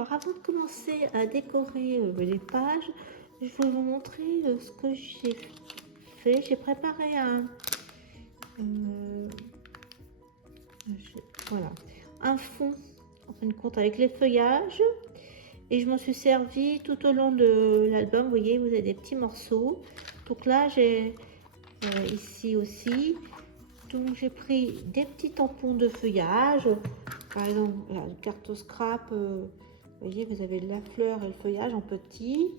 Alors, avant de commencer à décorer les pages, je vais vous montrer ce que j'ai fait. J'ai préparé voilà, un fond, en fin de compte, avec les feuillages. Et je m'en suis servi tout au long de l'album. Vous voyez, vous avez des petits morceaux. Donc là, j'ai ici aussi. Donc j'ai pris des petits tampons de feuillage. Par exemple, la carte scrap. Vous voyez, vous avez la fleur et le feuillage en petit.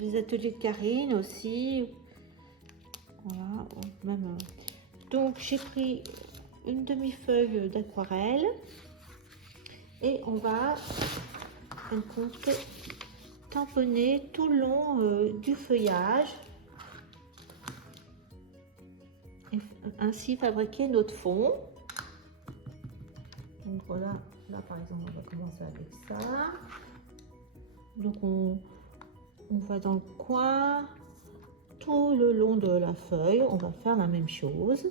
Les ateliers de Karine aussi. Voilà, même. Donc j'ai pris une demi-feuille d'aquarelle. Et on va, en fin de compte, tamponner tout le long du feuillage. Et ainsi fabriquer notre fond. Donc voilà, là par exemple on va commencer avec ça. Donc on va dans le coin, tout le long de la feuille, on va faire la même chose.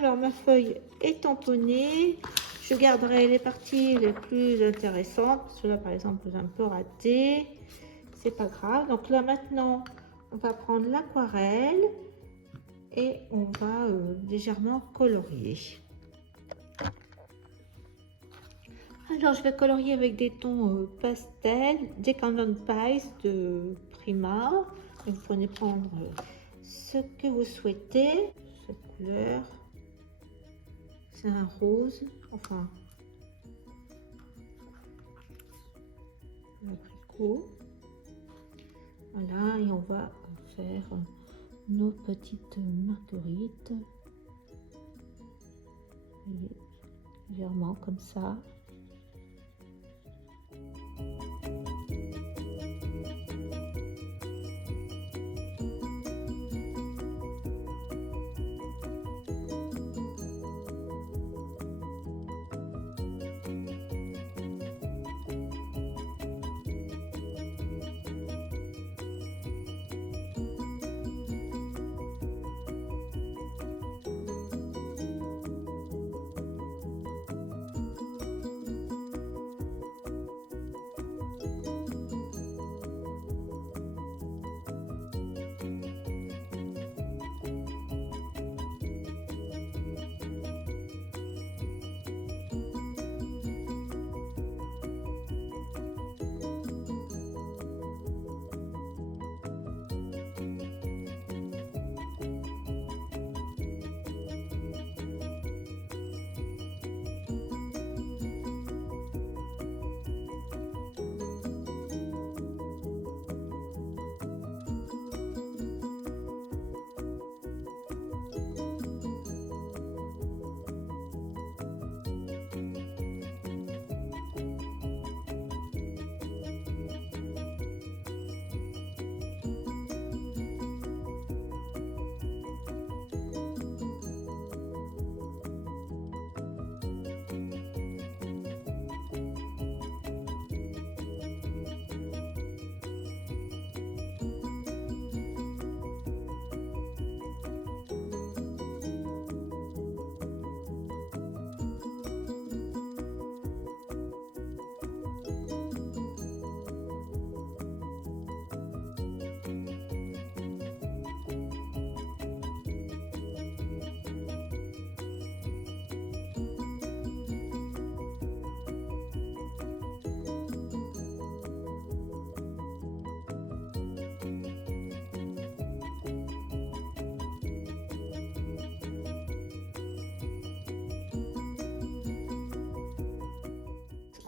Alors ma feuille est tamponnée, je garderai les parties les plus intéressantes. Cela par exemple est un peu raté, c'est pas grave. Donc là maintenant on va prendre l'aquarelle et on va légèrement colorier. Alors je vais colorier avec des tons pastel, des Canton Pies de Prima. Donc, vous prenez prendre ce que vous souhaitez, cette couleur. C'est un rose, enfin l'abricot. Voilà, et on va faire nos petites marguerites. Légèrement comme ça.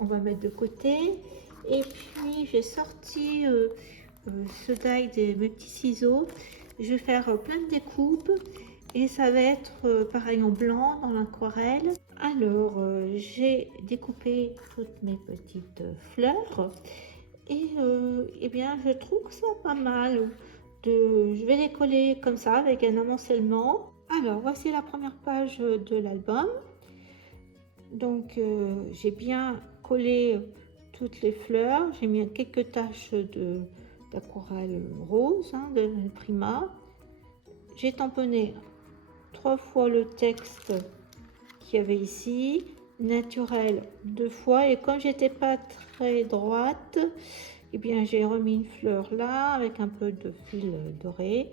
on va mettre de côté. Et puis j'ai sorti ce die de mes petits ciseaux. Je vais faire plein de découpes et ça va être pareil en blanc dans l'aquarelle. Alors j'ai découpé toutes mes petites fleurs et eh bien je trouve ça pas mal. Je vais les coller comme ça avec un amoncellement. Alors voici la première page de l'album. Donc j'ai bien collé toutes les fleurs, j'ai mis quelques taches d'aquarelle rose de Prima. J'ai tamponné 3 fois le texte qu'il y avait ici, naturel 2 fois, et comme j'étais pas très droite, eh bien j'ai remis une fleur là avec un peu de fil doré.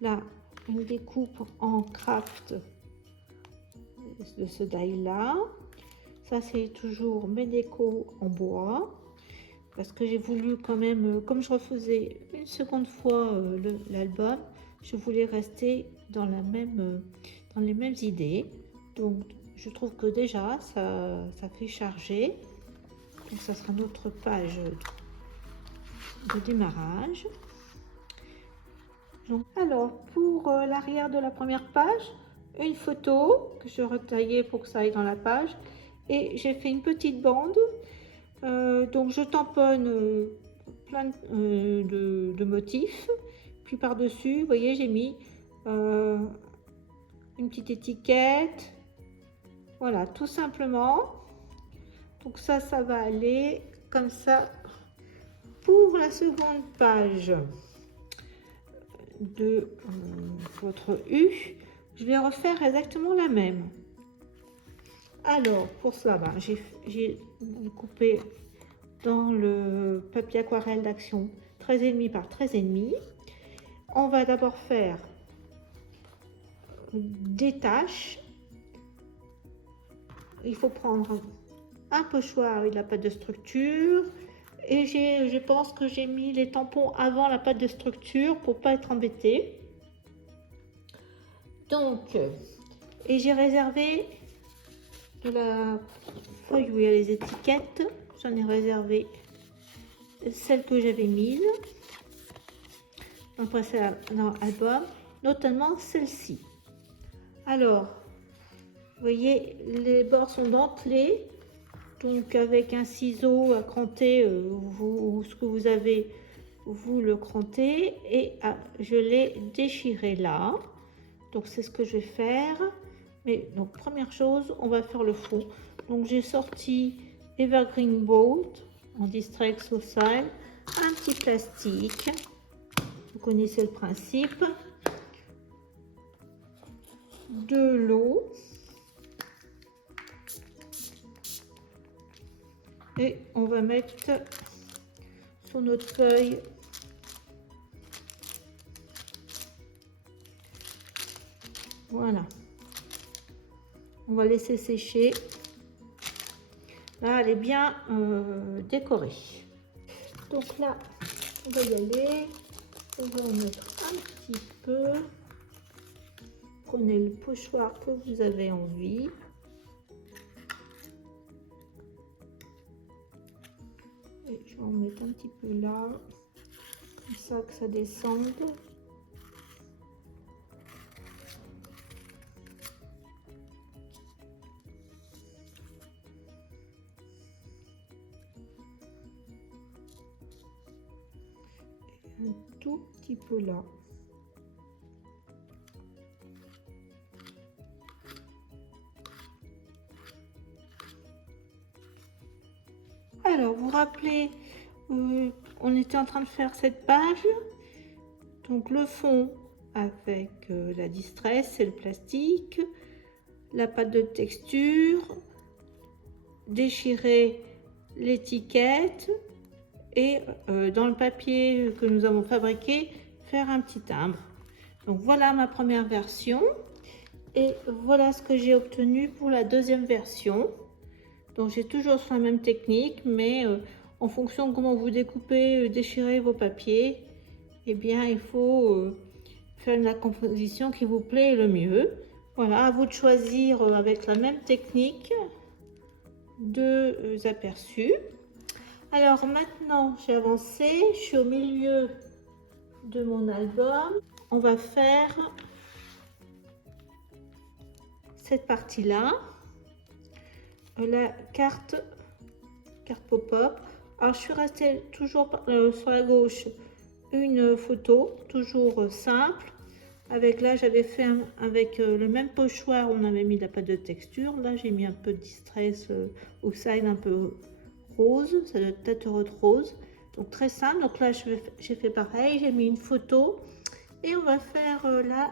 Là, une découpe en craft de ce die là. Ça c'est toujours mes décos en bois parce que j'ai voulu quand même, comme je refaisais une seconde fois l'album, je voulais rester dans les mêmes idées. Donc je trouve que déjà ça fait charger. Donc ça sera notre page de démarrage. Donc, alors pour l'arrière de la première page, une photo que je retaillais pour que ça aille dans la page. Et j'ai fait une petite bande, donc je tamponne plein de motifs, puis par dessus, vous voyez, j'ai mis une petite étiquette, voilà, tout simplement. Donc ça va aller comme ça. Pour la seconde page de votre U, je vais refaire exactement la même. Alors, pour cela, j'ai coupé dans le papier aquarelle d'Action 13,5 par 13,5. On va d'abord faire des taches. Il faut prendre un pochoir avec la pâte de structure. Et je pense que j'ai mis les tampons avant la pâte de structure pour pas être embêtée. Donc, et j'ai réservé de la feuille où il y a les étiquettes, j'en ai réservé celle que j'avais mise dans le précédent album, notamment celle-ci. Alors, vous voyez, les bords sont dentelés, donc avec un ciseau à cranter, ce que vous avez, vous le crantez, et je l'ai déchiré là. Donc c'est ce que je vais faire. Mais donc première chose, on va faire le fond. Donc j'ai sorti Evergreen Bolt en Distrex Society, un petit plastique. Vous connaissez le principe. De l'eau. Et on va mettre sur notre feuille voilà. On va laisser sécher. Là, elle est bien décorée. Donc là, on va y aller. On va en mettre un petit peu. Prenez le pochoir que vous avez envie. Et je vais en mettre un petit peu là. Comme ça que ça descende. Un tout petit peu là. Alors, vous vous rappelez, on était en train de faire cette page. Donc, le fond avec la distress, c'est le plastique, la pâte de texture, déchirer l'étiquette et dans le papier que nous avons fabriqué, faire un petit timbre. Donc, voilà ma première version. Et voilà ce que j'ai obtenu pour la deuxième version. Donc j'ai toujours sur la même technique, mais en fonction de comment vous découpez, déchirez vos papiers, eh bien il faut faire la composition qui vous plaît le mieux. Voilà, à vous de choisir avec la même technique. deux aperçus. Alors maintenant, j'ai avancé, je suis au milieu de mon album. On va faire cette partie-là, la carte pop-up. Alors je suis restée toujours sur la gauche, une photo, toujours simple. Avec là, j'avais fait avec le même pochoir, on avait mis la pâte de texture. Là, j'ai mis un peu de Distress Oxide, un peu rose, ça doit être rose. Donc très simple. Donc là, j'ai fait pareil, j'ai mis une photo et on va faire la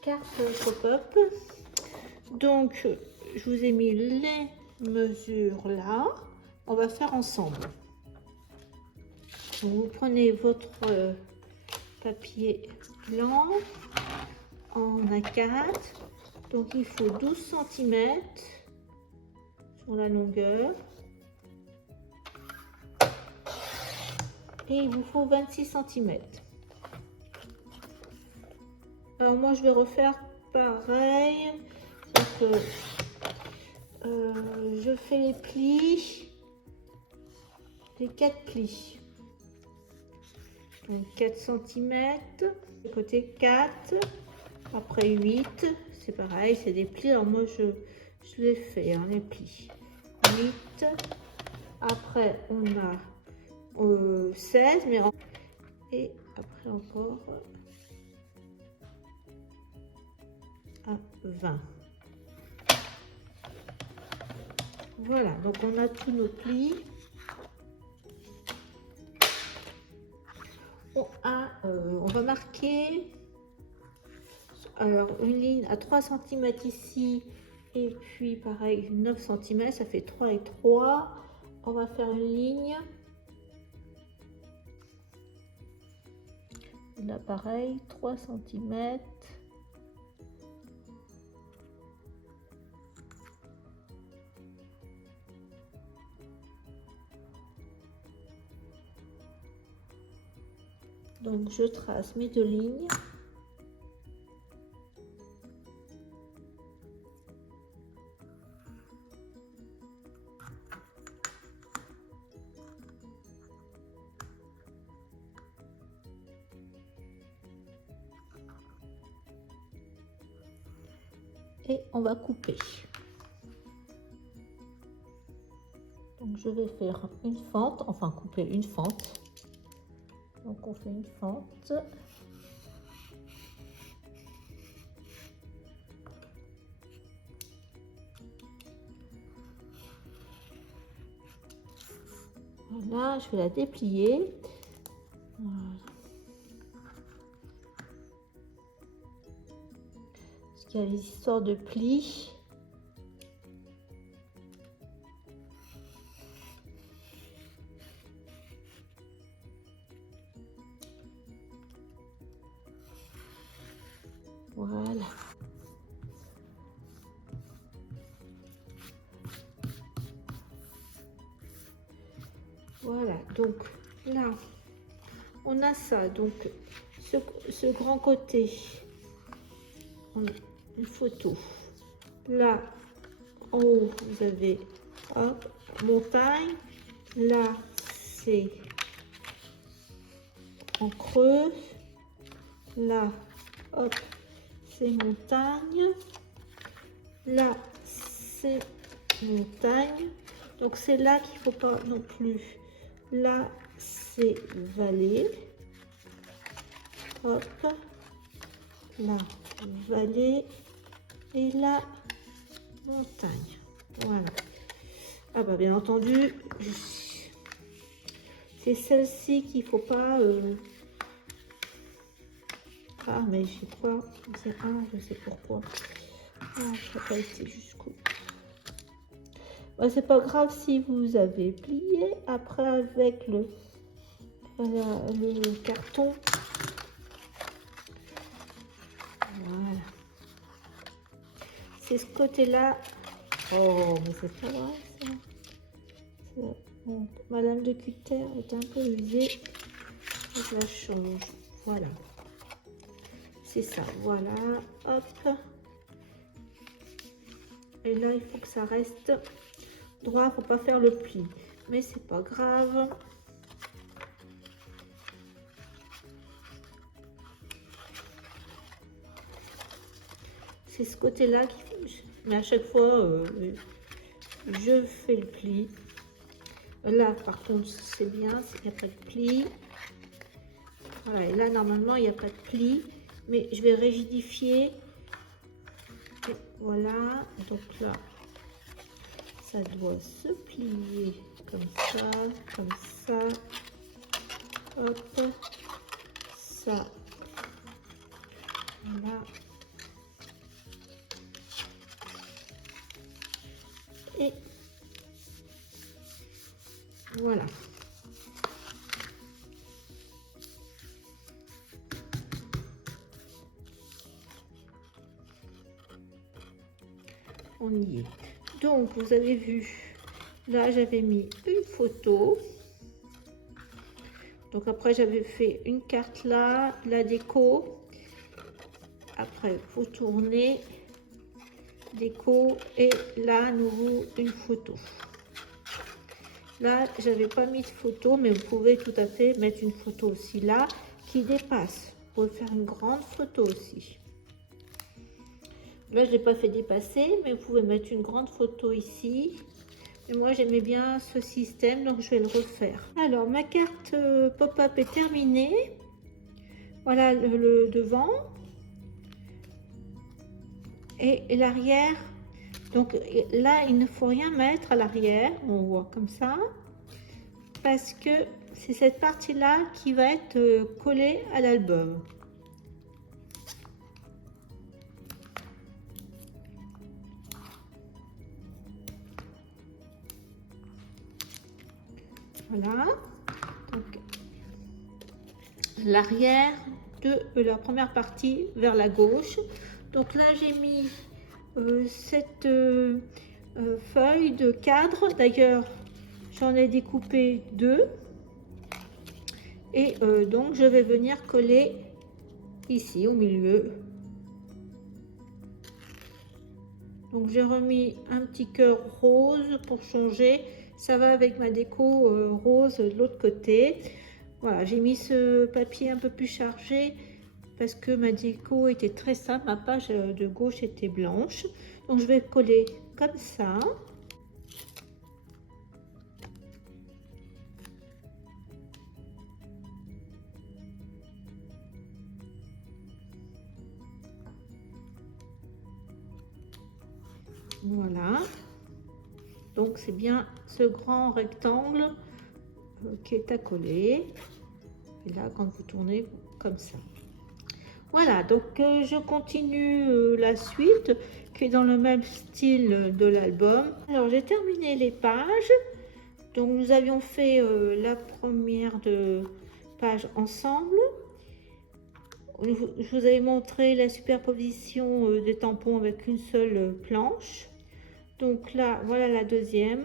carte pop-up. Donc, je vous ai mis les mesures là. On va faire ensemble. Donc, vous prenez votre papier blanc en A4. Donc, il faut 12 cm sur la longueur. Et il vous faut 26 cm. Alors, moi, je vais refaire pareil. Donc, je fais les plis, les 4 plis. Donc 4 cm, côté 4, après 8, c'est pareil, c'est des plis. Alors moi je les fais, hein, les plis. 8, après on a 16, mais et après encore à 20. Voilà, donc on a tous nos plis. On va marquer alors une ligne à 3 cm ici et puis pareil 9 cm, ça fait 3 et 3. On va faire une ligne là pareil 3 cm. Donc je trace mes deux lignes. Et on va couper. Donc je vais faire une fente, enfin couper une fente. Donc on fait une fente. Voilà, je vais la déplier. Voilà. Parce qu'il y a les histoires de plis. Voilà. Voilà, donc là, on a ça. Donc, ce grand côté, on a une photo. Là, en haut, vous avez hop, montagne. Là, c'est en creux. Là, hop, c'est montagne. Là, c'est montagne. Donc, c'est là qu'il ne faut pas non plus. Là, c'est vallée. Hop. Là, vallée. Et là, montagne. Voilà. Ah bah, bien entendu, c'est celle-ci qu'il ne faut pas... Ah, mais j'ai pas dire un, je sais pourquoi. Ah, je n'ai pas été jusqu'au. Bah, c'est pas grave si vous avez plié. Après, avec le carton. Voilà. C'est ce côté-là. Oh, mais c'est pas grave, ça. Bon, ma lame de cutter est un peu usée. Je la change. Voilà. C'est ça. Voilà. Hop. Et là, il faut que ça reste droit, faut pas faire le pli. Mais c'est pas grave. C'est ce côté-là qui... Mais à chaque fois, je fais le pli. Là, par contre, c'est bien, il n'y a pas de pli. Voilà, et là, normalement, il n'y a pas de pli. Mais je vais rigidifier. Et voilà, donc là, ça doit se plier comme ça, comme ça. Hop, ça. Voilà. Et voilà. On y est. Donc, vous avez vu, là, j'avais mis une photo. Donc, après, j'avais fait une carte là, la déco. Après, vous tournez, déco, et là, à nouveau, une photo. Là, j'avais pas mis de photo, mais vous pouvez tout à fait mettre une photo aussi là, qui dépasse. Vous pouvez faire une grande photo aussi. Là, je l'ai pas fait dépasser, mais vous pouvez mettre une grande photo ici. Et moi, j'aimais bien ce système, donc je vais le refaire. Alors, ma carte pop-up est terminée. Voilà le devant. Et l'arrière. Donc là, il ne faut rien mettre à l'arrière. On voit comme ça. Parce que c'est cette partie-là qui va être collée à l'album. Voilà. Donc, l'arrière de la première partie vers la gauche. Donc là, j'ai mis cette feuille de cadre. D'ailleurs, j'en ai découpé 2. Et donc, je vais venir coller ici au milieu. Donc, j'ai remis un petit cœur rose pour changer. Ça va avec ma déco rose de l'autre côté. Voilà, j'ai mis ce papier un peu plus chargé parce que ma déco était très simple. Ma page de gauche était blanche. Donc, je vais coller comme ça. Voilà. Donc, c'est bien ce grand rectangle qui est à coller. Et là, quand vous tournez comme ça. Voilà, donc je continue la suite qui est dans le même style de l'album. Alors, j'ai terminé les pages. Donc, nous avions fait la première page ensemble. Je vous avais montré la superposition des tampons avec une seule planche. Donc là, voilà la deuxième.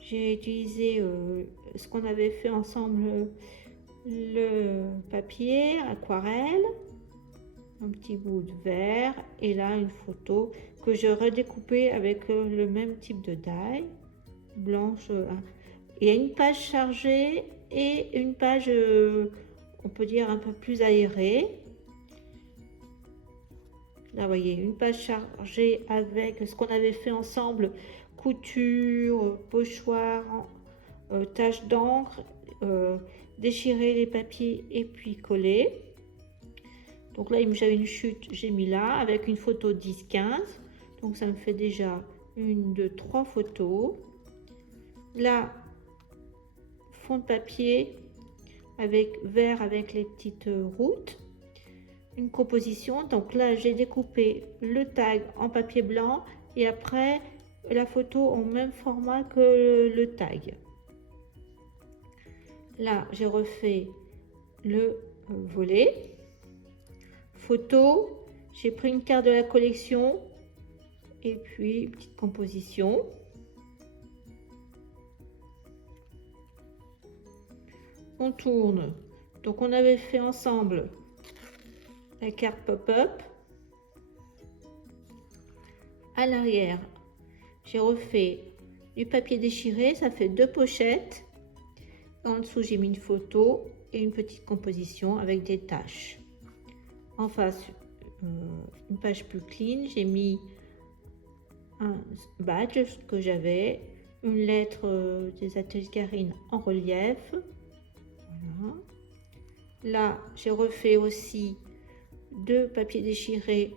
J'ai utilisé ce qu'on avait fait ensemble, le papier, aquarelle, un petit bout de verre et là une photo que je redécoupais avec le même type de die, blanche. Il y a une page chargée et une page, on peut dire, un peu plus aérée. Là, vous voyez, une page chargée avec ce qu'on avait fait ensemble, couture, pochoir, tache d'encre, déchirer les papiers et puis coller. Donc là, j'avais une chute, j'ai mis là, avec une photo 10-15. Donc ça me fait déjà 1, 2, 3 photos. Là, fond de papier avec vert avec les petites routes. Une composition, donc là j'ai découpé le tag en papier blanc et après la photo en même format que le tag. Là j'ai refait le volet, photo, j'ai pris une carte de la collection et puis une petite composition. On tourne, donc on avait fait ensemble la carte pop-up. À l'arrière, j'ai refait du papier déchiré, ça fait 2 pochettes. En dessous, j'ai mis une photo et une petite composition avec des taches. En face, une page plus clean, j'ai mis un badge que j'avais, une lettre des ateliers Karine en relief. Voilà. Là, j'ai refait aussi 2 papiers déchirés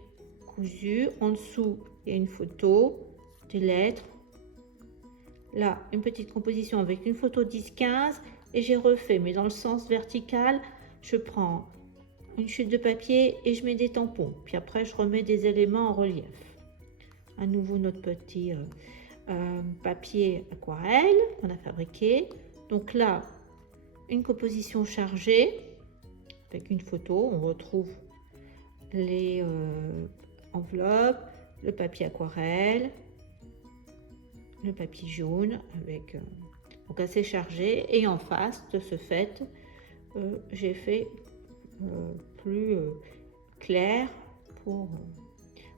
cousus. En dessous, il y a une photo, des lettres. Là, une petite composition avec une photo 10-15 et j'ai refait, mais dans le sens vertical, je prends une chute de papier et je mets des tampons. Puis après, je remets des éléments en relief. À nouveau, notre petit papier aquarelle qu'on a fabriqué. Donc là, une composition chargée avec une photo. On retrouve les enveloppes, le papier aquarelle, le papier jaune avec donc assez chargé, et en face de ce fait j'ai fait plus clair pour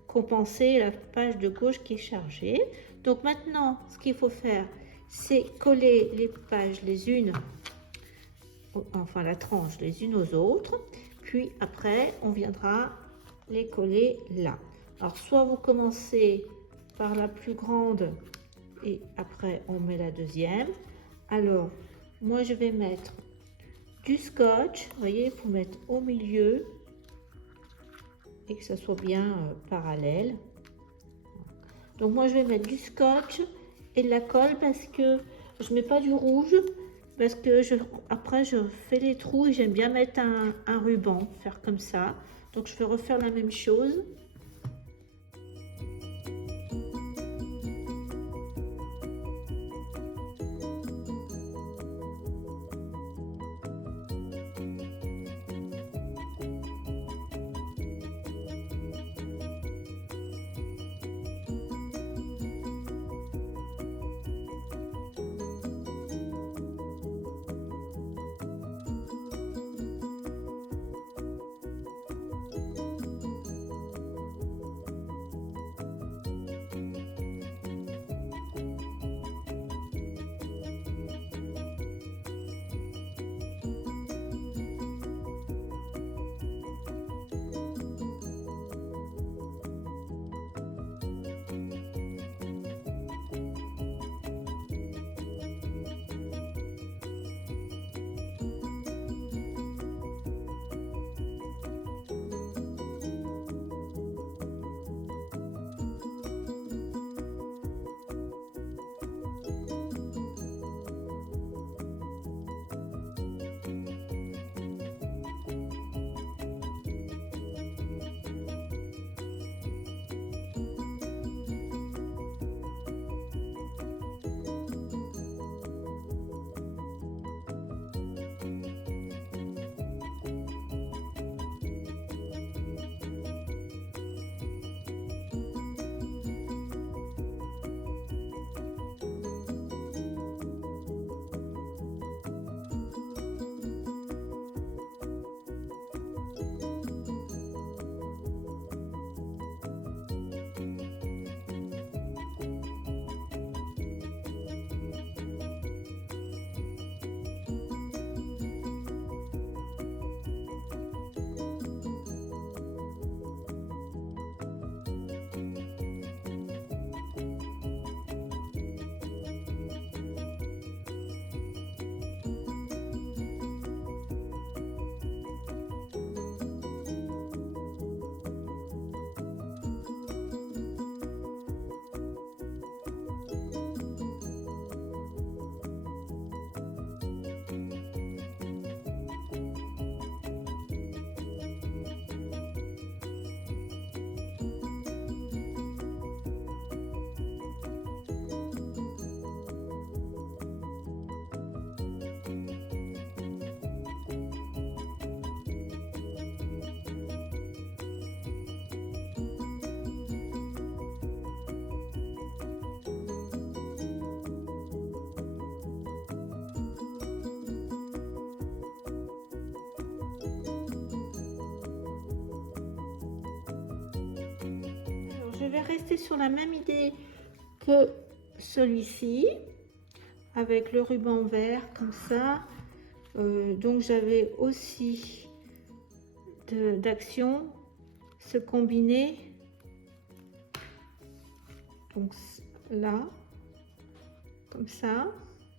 compenser la page de gauche qui est chargée. Donc maintenant ce qu'il faut faire, c'est coller les pages les unes, enfin la tranche les unes aux autres, puis après on viendra les coller là. Alors soit vous commencez par la plus grande et après on met la deuxième. Alors moi je vais mettre du scotch, vous voyez, il faut mettre au milieu et que ça soit bien parallèle. Donc moi je vais mettre du scotch et de la colle parce que je mets pas du rouge, parce que après je fais les trous et j'aime bien mettre un ruban, faire comme ça. Donc je vais refaire la même chose. Je vais rester sur la même idée que celui-ci avec le ruban vert comme ça. Donc j'avais aussi d'action se combiner. Donc là, comme ça.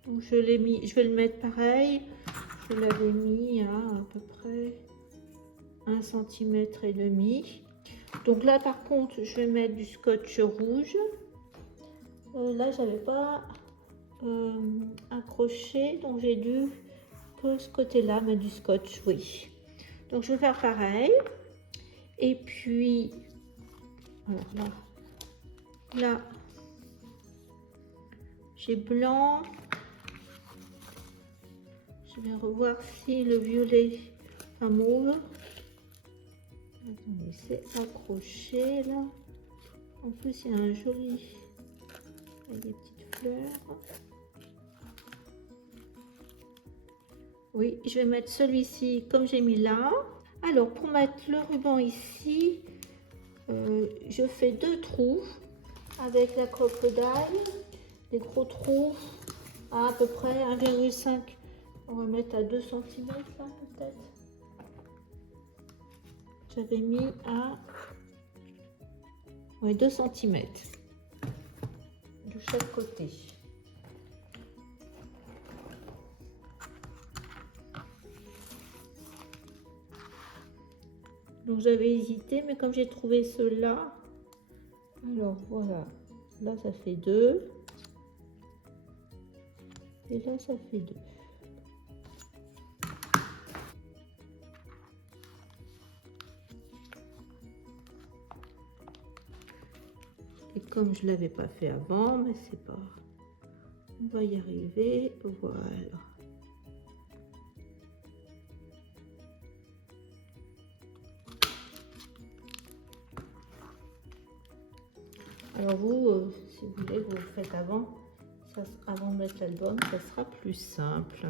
Donc je l'ai mis, je vais le mettre pareil. Je l'avais mis à peu près 1,5 cm. Donc là par contre je vais mettre du scotch rouge. Là j'avais pas accroché, donc j'ai dû que ce côté là mettre du scotch, oui. Donc je vais faire pareil. Et puis alors là j'ai blanc. Je vais revoir si le violet, enfin mauve. Attendez, c'est accroché là. En plus, il y a un joli avec des petites fleurs. Oui, je vais mettre celui-ci comme j'ai mis là. Alors, pour mettre le ruban ici, je fais 2 trous avec la coque d'ail. Des gros trous à peu près 1,5. On va mettre à 2 cm là peut-être. J'avais mis à 2 cm de chaque côté. Donc j'avais hésité, mais comme j'ai trouvé ceux-là, alors voilà, là ça fait 2 et là ça fait 2. Et comme je l'avais pas fait avant, mais c'est pas, on va y arriver, voilà. Alors vous, si vous voulez, vous le faites avant, ça, avant de mettre l'album, ça sera plus simple.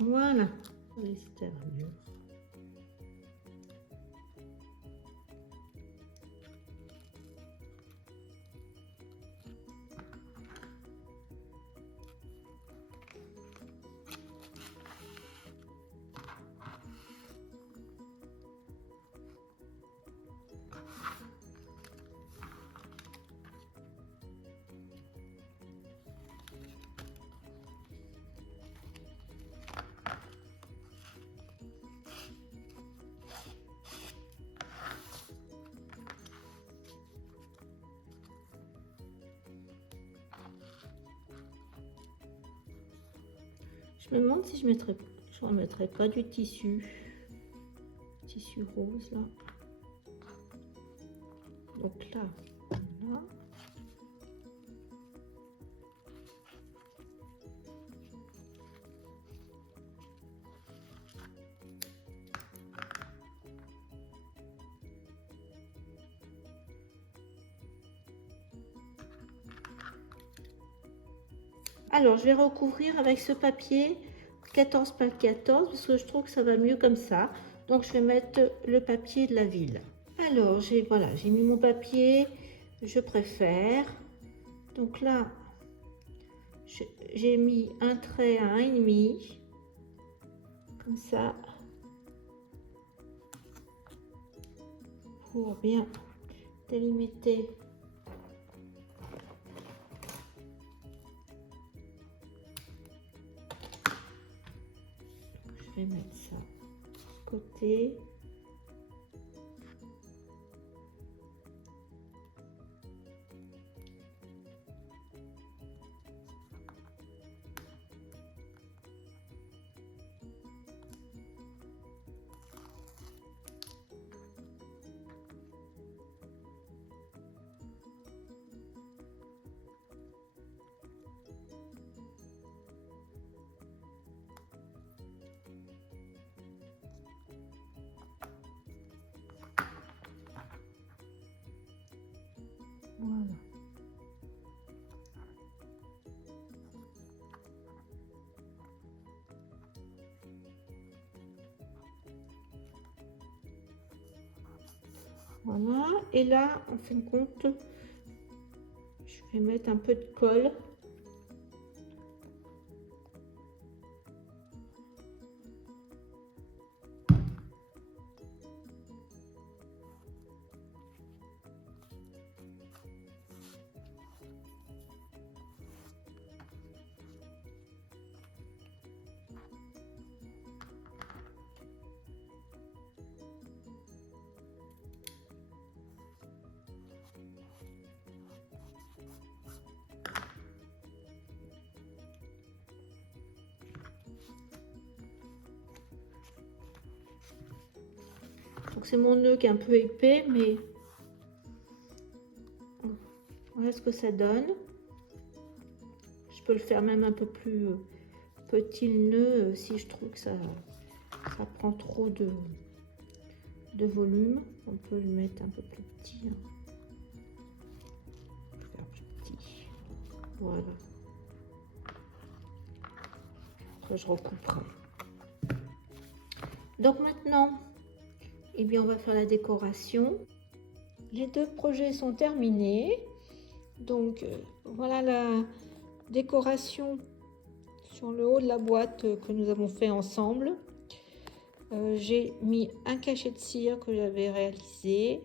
Voilà, l'extérieur. Je me demande si je ne remettrai pas du tissu rose là. Donc là, voilà. Alors, je vais recouvrir avec ce papier 14 par 14 parce que je trouve que ça va mieux comme ça. Donc, je vais mettre le papier de la ville. Alors, j'ai mis mon papier, je préfère. Donc là, j'ai mis un trait à 1,5, comme ça, pour bien délimiter. Je vais mettre ça de côté. Voilà. Voilà, et là, en fin de compte, je vais mettre un peu de colle. Donc c'est mon nœud qui est un peu épais, mais voilà ce que ça donne. Je peux le faire même un peu plus petit le nœud si je trouve que ça prend trop de volume. On peut le mettre un peu plus petit. Faire plus petit. Voilà. Après, je recouperai. Donc maintenant, eh bien, on va faire la décoration. Les deux projets sont terminés. Donc voilà la décoration sur le haut de la boîte que nous avons fait ensemble. J'ai mis un cachet de cire que j'avais réalisé,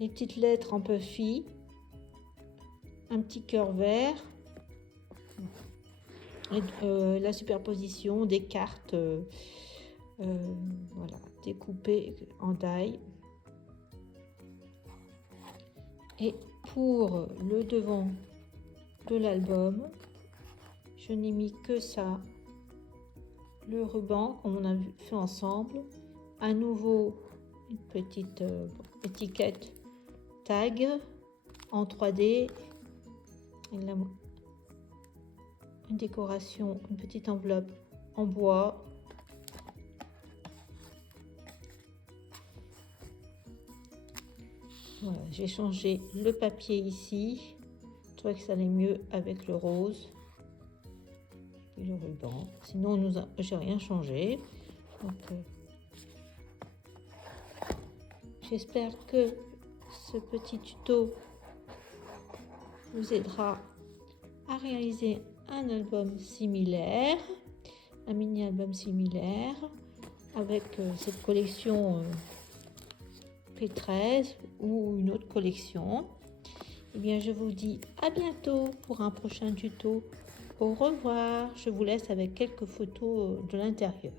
les petites lettres en puffy, un petit cœur vert, et, la superposition des cartes voilà, découpées en die. Et pour le devant de l'album, je n'ai mis que ça, le ruban comme on a fait ensemble, à nouveau une petite étiquette tag en 3D, une décoration, une petite enveloppe en bois. Voilà, j'ai changé le papier ici, je trouvais que ça allait mieux avec le rose et le ruban. Sinon, j'ai rien changé. J'espère que ce petit tuto vous aidera à réaliser un album similaire, un mini album similaire avec cette collection P13 ou une autre collection. Eh bien, je vous dis à bientôt pour un prochain tuto. Au revoir. Je vous laisse avec quelques photos de l'intérieur.